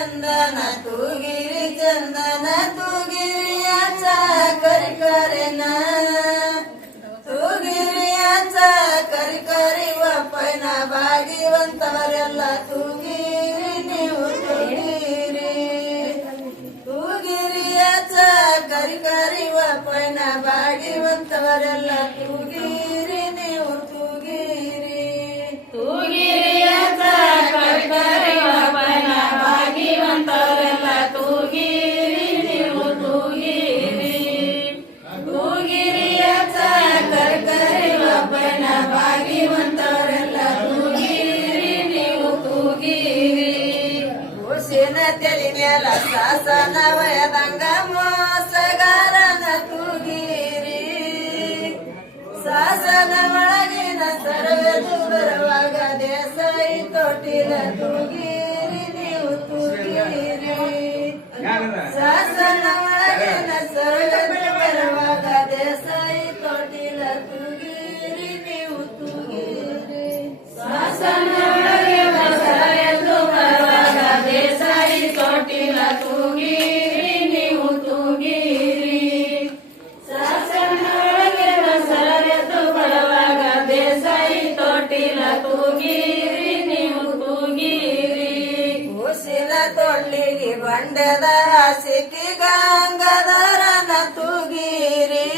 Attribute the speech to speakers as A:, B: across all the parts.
A: चंदन तू गिरी चंदन तू गिरियाचा कर करना
B: तू गिरियाचा कर करी वपना भागीवंतवरला तू गिरी निऊ तू गिरी तू गिरियाचा कर करी वपना
A: भागीवंतवरला तू गिरी ಶಾಸನ ವಯದಂಗ ಮೋಸಗಾರನ ತೂಗಿರಿ. ಶಾಸನ ಒಳಗಿನ ಸರ್ವದು ಬರುವಾಗ ದೇಸಾಯಿ ತೊಟ್ಟಿಲ ತೂಗಿರಿ ನೀವು ತೂಗಿರಿ. ಶಾಸನ ಒಳಗಿನ ಬರುವಾಗ ದೇಸಾಯಿ ತೂಗಿರಿ ನೀವು ತೂಗಿರಿ ಹುಸಿನ ತೊಳ್ಳಿಗೆ ಬಂಡದ ಹಾಸಿಗೆ ಗಂಗಧರನ ತೂಗಿರಿ.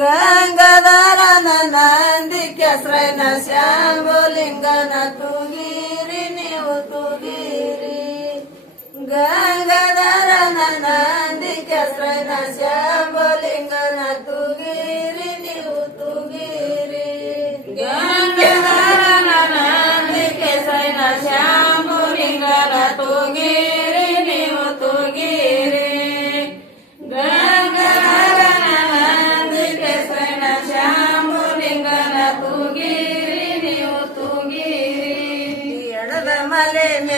A: ಗಂಗಧರನ ನಂದಿ ಕೆಸರನ ಶ್ಯಾಂಬುಲಿಂಗನ ತೂಗಿರಿ, ನೀವು ತೂಗಿರಿ. ಗಂಗಧರನ ನಂದಿ ಕೆಸರನ ಶ್ಯಾಂಬುಲಿಂಗನ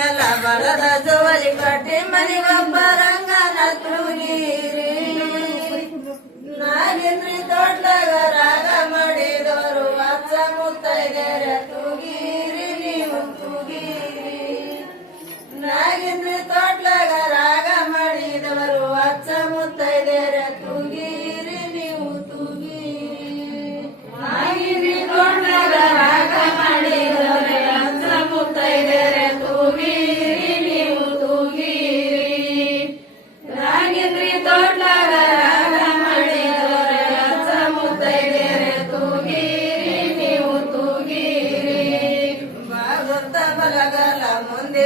B: बाळाला बाळाला जवळ काटे मनी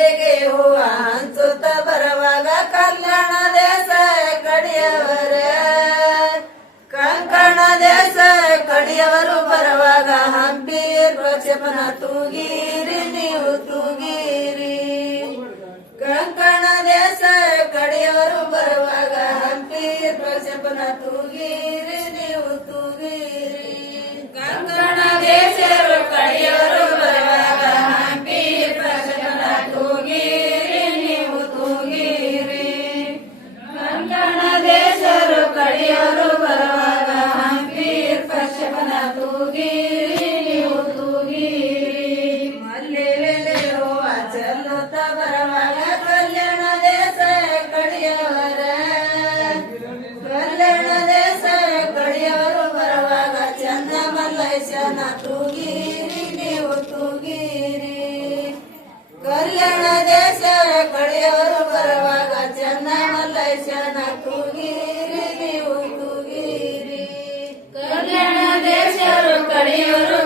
A: ಹಂಪಿವೆಗೆ ಹೂವ ಹಂಚುತ್ತ ಬರವಾಗ ಕಲ್ಯಾಣ ದೇಶ ಕಡಿಯವರ ಕಂಕಣ ದೇಶ ಕಡಿಯವರು ಬರವಾಗ ಹಂಪಿ ಪ್ರಚಪನ ತೂಗಿರಿ, ನೀವು ತೂಗಿರಿ. ಕಂಕಣ ದೇಶ ಕಡಿಯವರು ಬರುವಾಗ ಹಂಪಿ ಪ್ರಚಪನ ತೂಗಿರಿ.
B: tudo vida. ತೂಗಿರಿ